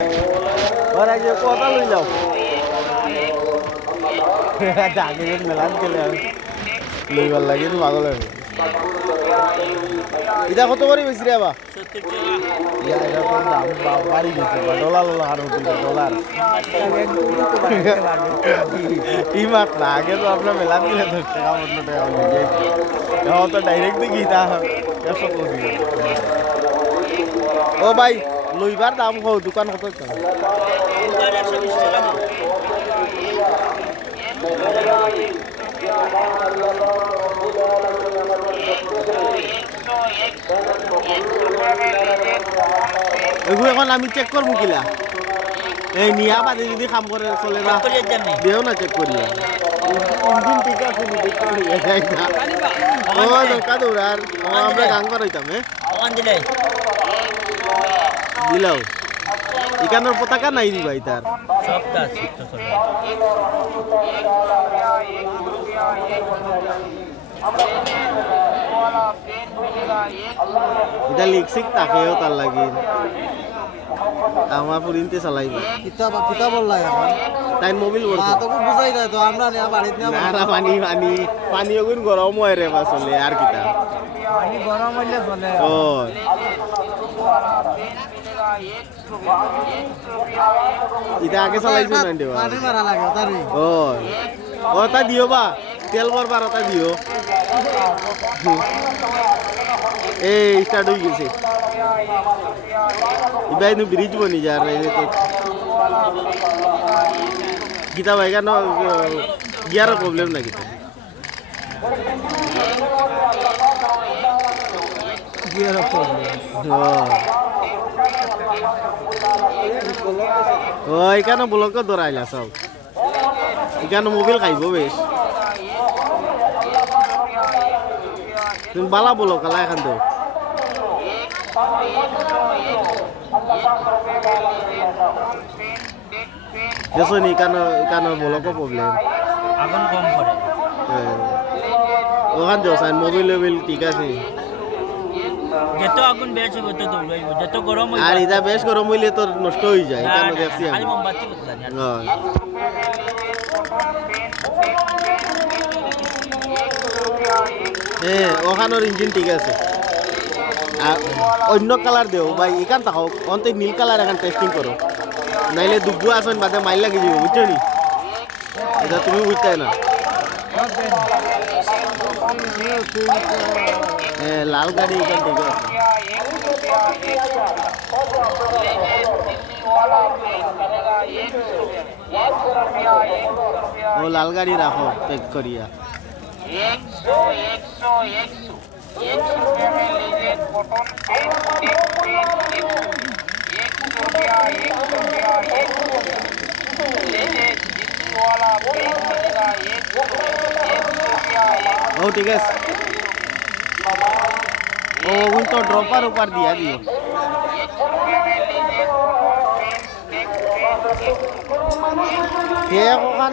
और आगे कता लई যাও আগে মেলান চলে আমি লইবার লাগে তো পাগল হবে এটা কত করে বেশি রে বাবা 70 টাকা ইয়া এটা তো দাম বাড়ি গেছে ডলার আর ডলার কি মাত না আগে তো আপনার মেলান দিলে 10 টাকা 15 টাকা হয়ে যায় এখন তো ডাইরেক্ট দেখি তা 100 করে দিবে ও ভাই লইবার দাম কত দোকান কত এটার 120 টাকা এগুলো এখন আমি চেক করবো কিলা এই নিয়া বাদে যদি কাম করে চলে না দেও না চেক করিয়া ইঞ্জিন ঠিক আছে ও দোকা দৌড়ার আমরা গান করাইতাম দিলাও এখানোর পতাকা নাই নি ভাই তার সবটা এটা লিখছিক তাকেও তার লাগি আমার পুরিনতে চালাইবে কিতা বললা এখন তাই মোবিল বলতো তোকে বুঝাই দেয় তো আমরা নিয়ে বাড়িতে নিয়ে না পানি ওগুন গরম হয় রে আসলে আর কিতা পানি গরম হইলে চলে ও এটা আগে চালাইছো না দেবা পানি মারা লাগে তারি ও তা দিও বা তেল ভরবার তা দিও এই স্টার্ট হয়ে গেছে ইবাই নু ব্রিজ বনি যা রে তো গীতা ভাই কেন গিয়ার প্রবলেম না গীতা গিয়ার প্রবলেম ও এখানে ব্লক ধরাইলা সব এখানে মোবিল খাইব বেশ তুমি বালা বলো কালা এখান তো দেখো নি এখানে ব্লক প্রবলেম আগুন কম করে ওখান যাও সাইন মোবিল ঠিক আছে যত আগুন বেশ হবে তত দৌড়াইব যত গরম আর এটা বেশ গরম হইলে তো নষ্ট হয়ে যায় কেন দেখছি খালি আমি মোমবাতি বদলানি হ্যাঁ ওখানোর ইঞ্জিন ঠিক আছে আর অন্য কালার দেও ভাই এখান থাকো অন্তে নীল কালার এখন টেস্টিং করো নাইলে দুব্বু আসেন বাদে মাইল লাগি যাব বুঝছো নি এটা তুমি বুঝতে না হ্যাঁ লাল গাড়ি এখান ঠিক আছে ও লাল গাড়ি রাখো চেক করিয়া ও ঠিক আছে ও ওগুন তো ড্রপার উপর দিয়া দিও কে ওখান